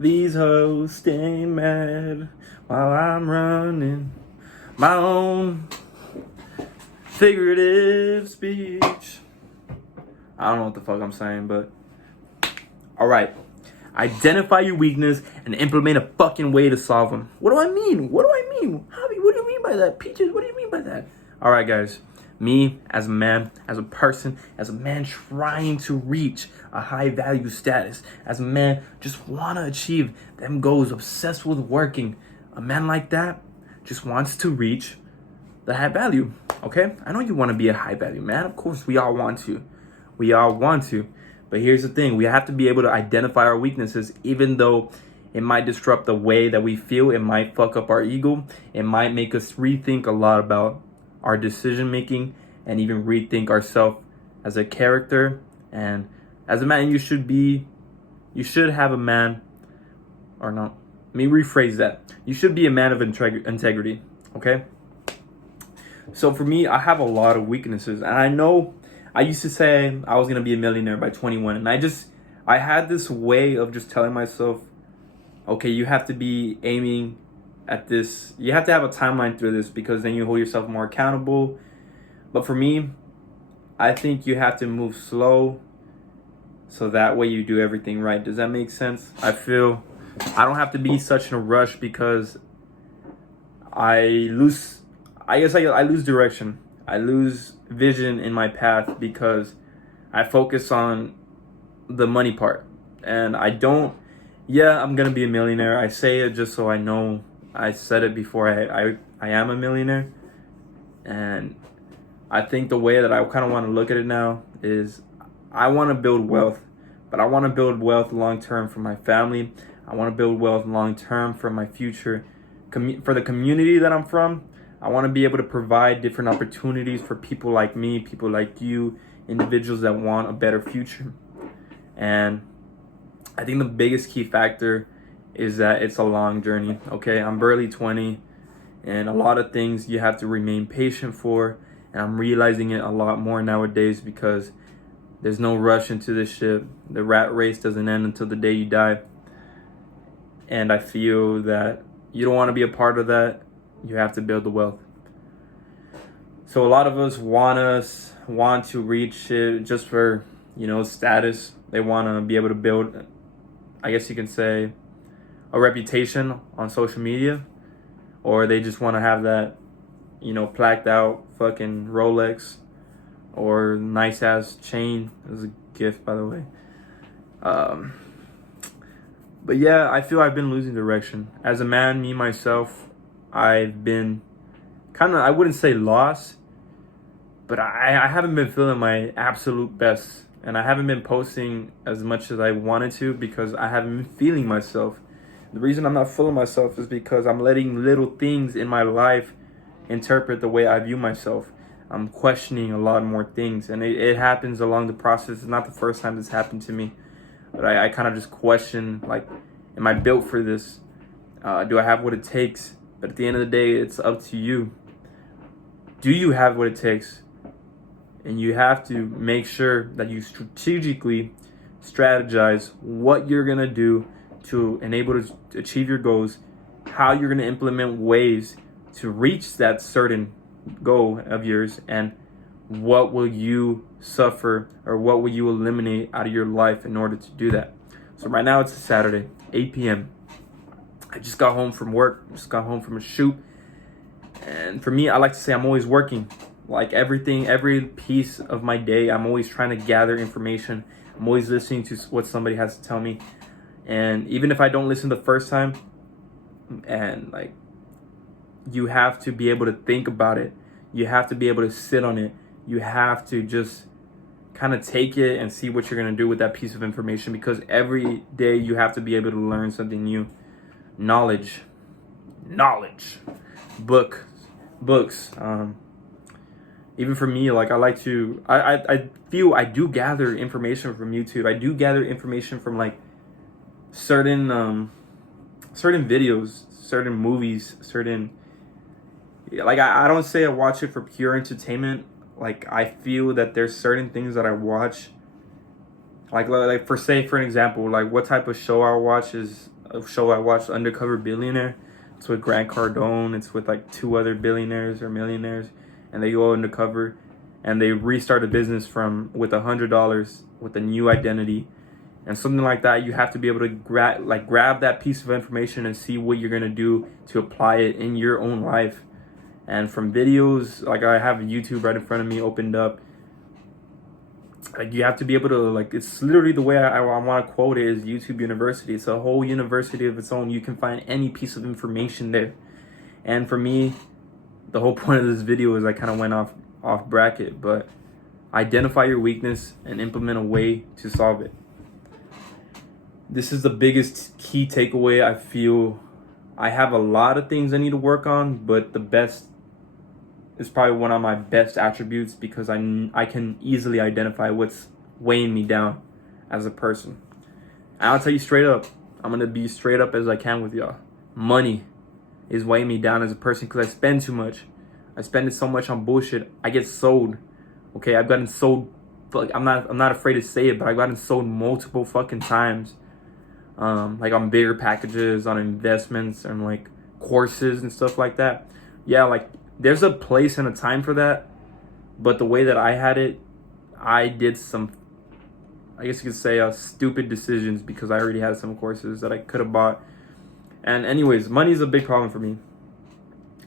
These hoes stay mad while I'm running my own figurative speech. I don't know what the fuck I'm saying, but alright. Identify your weakness and implement a fucking way to solve them. What do I mean? Javi, what do you mean by that? Peaches, what do you mean by that? Alright, guys. Me, as a man, as a person, as a man trying to reach a high value status, as a man just want to achieve them goals, obsessed with working. A man like that just wants to reach the high value, okay? I know you want to be a high value man. Of course, we all want to. But here's the thing. We have to be able to identify our weaknesses, even though it might disrupt the way that we feel. It might fuck up our ego. It might make us rethink a lot about our decision making and even rethink ourselves as a character. And as a man, you should have a man, or not. Let me rephrase that. You should be a man of integrity, okay? So for me, I have a lot of weaknesses, and I know I used to say I was gonna be a millionaire by 21, and I had this way of just telling myself, okay, you have to be aiming at this. You have to have a timeline through this because then you hold yourself more accountable. But for me, I think you have to move slow so that way you do everything right. Does that make sense? I feel I don't have to be such in a rush because I lose direction. I lose vision in my path because I focus on the money part. And I'm going to be a millionaire. I say it just so I know I said it before I am a millionaire. And I think the way that I kind of want to look at it now is I want to build wealth, but I want to build wealth long term for my family. I want to build wealth long term for my future, for the community that I'm from. I want to be able to provide different opportunities for people like me, people like you, individuals that want a better future. And I think the biggest key factor is that it's a long journey, okay? I'm barely 20, and a lot of things you have to remain patient for, and I'm realizing it a lot more nowadays because there's no rush into this shit. The rat race doesn't end until the day you die. And I feel that you don't want to be a part of that. You have to build the wealth. So a lot of us want to reach it just for, status. They want to be able to build, I guess you can say, a reputation on social media, or they just want to have that, plaqued out fucking Rolex or nice ass chain. It was a gift, by the way. But yeah, I feel I've been losing direction. As a man, me, myself, I've been I wouldn't say lost, but I haven't been feeling my absolute best. And I haven't been posting as much as I wanted to because I haven't been feeling myself. The reason I'm not feeling myself is because I'm letting little things in my life interpret the way I view myself. I'm questioning a lot more things, and it happens along the process. It's not the first time this happened to me, but I kind of just question, like, am I built for this? Do I have what it takes? But at the end of the day, it's up to you. Do you have what it takes? And you have to make sure that you strategically strategize what you're going to do to enable to achieve your goals, how you're going to implement ways to reach that certain goal of yours, and what will you suffer or what will you eliminate out of your life in order to do that. So right now it's a Saturday, 8 p.m. I just got home from work, just got home from a shoot. And for me, I like to say I'm always working. Like every piece of my day, I'm always trying to gather information. I'm always listening to what somebody has to tell me. And even if I don't listen the first time, and like, you have to be able to think about it. You have to be able to sit on it. You have to just kind of take it and see what you're going to do with that piece of information, because every day you have to be able to learn something new. Knowledge, books. Even for me, like, I feel I do gather information from YouTube. I do gather information from like certain videos, certain movies, I don't say I watch it for pure entertainment. Like, I feel that there's certain things that I watch, like for an example, like what type of show I watch is a show I watched, Undercover Billionaire. It's with Grant Cardone. It's with like 2 other billionaires or millionaires, and they go undercover and they restart a business from with $100 with a new identity and something like that. You have to be able to grab that piece of information and see what you're gonna do to apply it in your own life. And from videos, like I have YouTube right in front of me opened up. Like you have to be able to, like, it's literally the way I want to quote it is YouTube University. It's a whole university of its own. You can find any piece of information there. And for me, the whole point of this video is I kind of went off bracket, but identify your weakness and implement a way to solve it. This is the biggest key takeaway. I feel I have a lot of things I need to work on, but the best is probably one of my best attributes because I can easily identify what's weighing me down as a person. And I'll tell you straight up, I'm going to be straight up as I can with y'all. Money is weighing me down as a person because I spend too much. I spend it so much on bullshit. I get sold. Okay, I've gotten sold. I'm not afraid to say it, but I've gotten sold multiple fucking times. Like on bigger packages, on investments, and like courses and stuff like that. Yeah, like there's a place and a time for that, but the way that I had it, I did some, I guess you could say, stupid decisions because I already had some courses that I could have bought. And anyways, money is a big problem for me.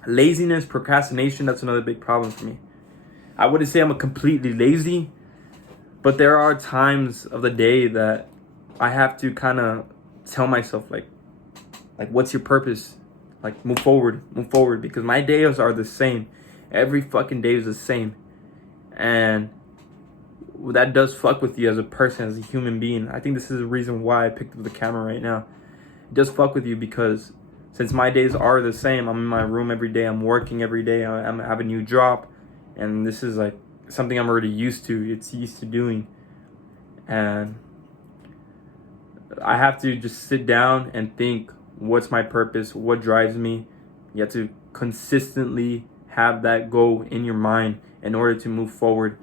Laziness, procrastination, that's another big problem for me. I wouldn't say I'm a completely lazy, but there are times of the day that I have to kind of tell myself like what's your purpose? Like move forward, because my days are the same. Every fucking day is the same. And that does fuck with you as a person, as a human being. I think this is the reason why I picked up the camera right now. It does fuck with you because since my days are the same, I'm in my room every day, I'm working every day, I have a new job, and this is like something I'm already used to. It's used to doing. And I have to just sit down and think, what's my purpose? What drives me? You have to consistently have that goal in your mind in order to move forward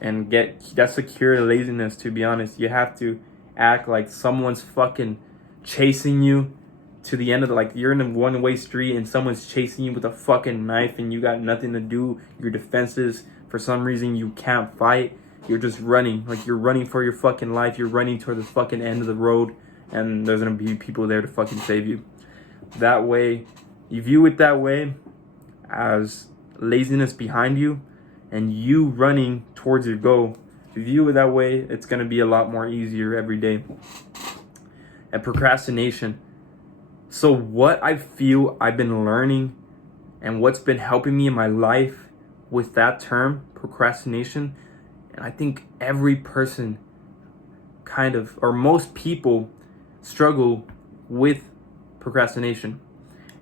and that's a cure to laziness, to be honest. You have to act like someone's fucking chasing you to the end of like you're in a one-way street and someone's chasing you with a fucking knife and you got nothing to do. Your defenses, for some reason you can't fight. You're just running. Like you're running for your fucking life. You're running toward the fucking end of the road. And there's gonna be people there to fucking save you. That way, you view it that way as laziness behind you and you running towards your goal. If you view it that way, it's gonna be a lot more easier every day. And procrastination. So what I feel I've been learning and what's been helping me in my life with that term, procrastination, and I think every person kind of, or most people struggle with procrastination.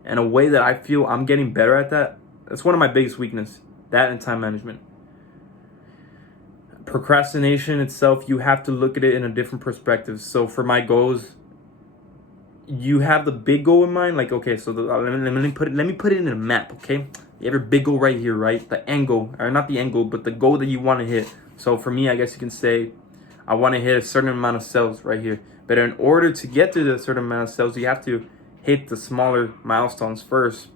And a way that I feel I'm getting better at that, that's one of my biggest weaknesses, that and time management. Procrastination itself, you have to look at it in a different perspective. So for my goals, you have the big goal in mind. Like, okay, so let me put it in a map, okay? You have your big goal right here, right? The end goal, or not the end goal, but the goal that you want to hit. So for me, I guess you can say, I want to hit a certain amount of sales right here. But in order to get to the certain amount of sales, you have to hit the smaller milestones first.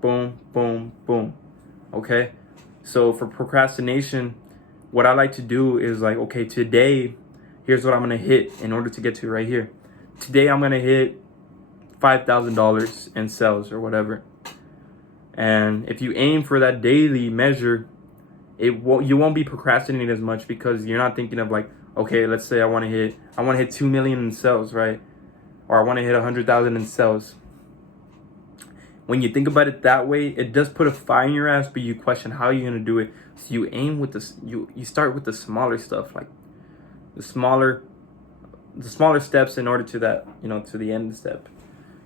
Boom, boom, boom. Okay? So for procrastination, what I like to do is like, okay, today, here's what I'm going to hit in order to get to right here. Today, I'm going to hit $5,000 in sales or whatever. And if you aim for that daily measure, you won't be procrastinating as much because you're not thinking of like, okay, let's say I want to hit 2 million in sales, right? Or I want to hit 100,000 in sales. When you think about it that way, it does put a fire in your ass, but you question how you're going to do it. So you aim with this, you start with the smaller stuff, like the smaller steps in order to that, to the end step.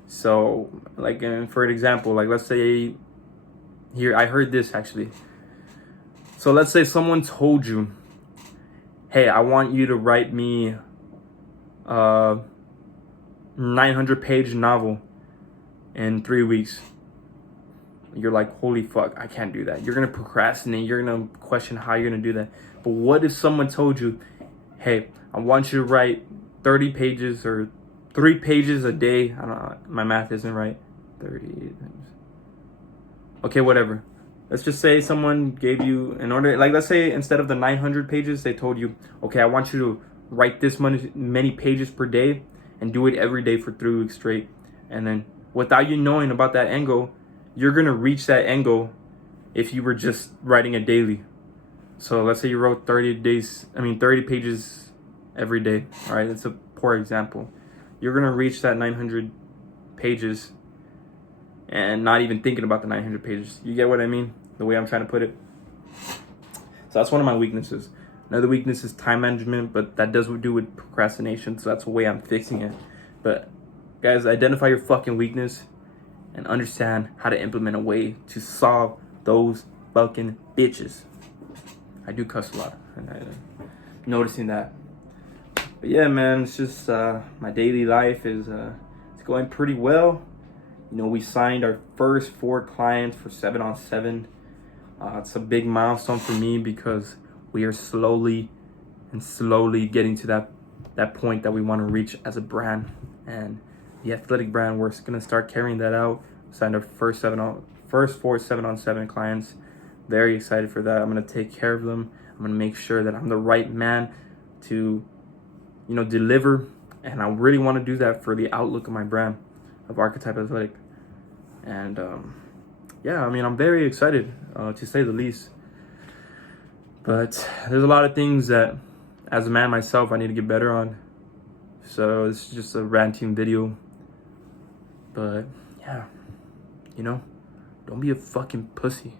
So like, for an example, like let's say here, I heard this actually. So let's say someone told you, hey, I want you to write me a 900-page novel in 3 weeks. You're like, holy fuck, I can't do that. You're going to procrastinate. You're going to question how you're going to do that. But what if someone told you, hey, I want you to write 30 pages or 3 pages a day. I don't know. My math isn't right. 30 times. Okay, whatever. Let's just say someone gave you, in order, like, let's say instead of the 900 pages, they told you, okay, I want you to write this many pages per day and do it every day for 3 weeks straight. And then without you knowing about that end goal, you're going to reach that end goal if you were just writing it daily. So let's say you wrote 30 pages every day. All right, that's a poor example. You're going to reach that 900 pages and not even thinking about the 900 pages. You get what I mean? The way I'm trying to put it. So that's one of my weaknesses. Another weakness is time management, but that does do with procrastination. So that's the way I'm fixing it. But guys, identify your fucking weakness and understand how to implement a way to solve those fucking bitches. I do cuss a lot, and I'm noticing that. But yeah, man, it's just my daily life is it's going pretty well. You know, we signed our first 4 clients for 7-on-7. It's a big milestone for me because we are slowly getting to that point that we want to reach as a brand. And the athletic brand, we're going to start carrying that out. Signed our first 4 7-on-7 clients. Very excited for that. I'm going to take care of them. I'm going to make sure that I'm the right man to, you know, deliver. And I really want to do that for the outlook of my brand of Archetype Athletic. And yeah, I mean, I'm very excited to say the least. But there's a lot of things that as a man myself I need to get better on. So it's just a ranting video. But yeah, you know, don't be a fucking pussy.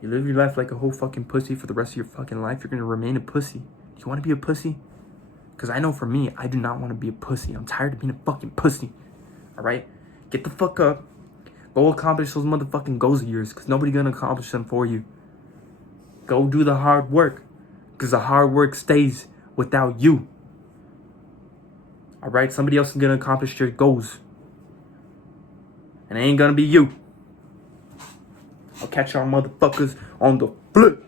You live your life like a whole fucking pussy for the rest of your fucking life, you're gonna remain a pussy. Do you want to be a pussy? Because I know for me, I do not want to be a pussy. I'm tired of being a fucking pussy. Alright? Get the fuck up. Go accomplish those motherfucking goals of yours, because nobody's gonna accomplish them for you. Go do the hard work, because the hard work stays without you. Alright? Somebody else is gonna accomplish your goals. And it ain't gonna be you. I'll catch y'all motherfuckers on the flip.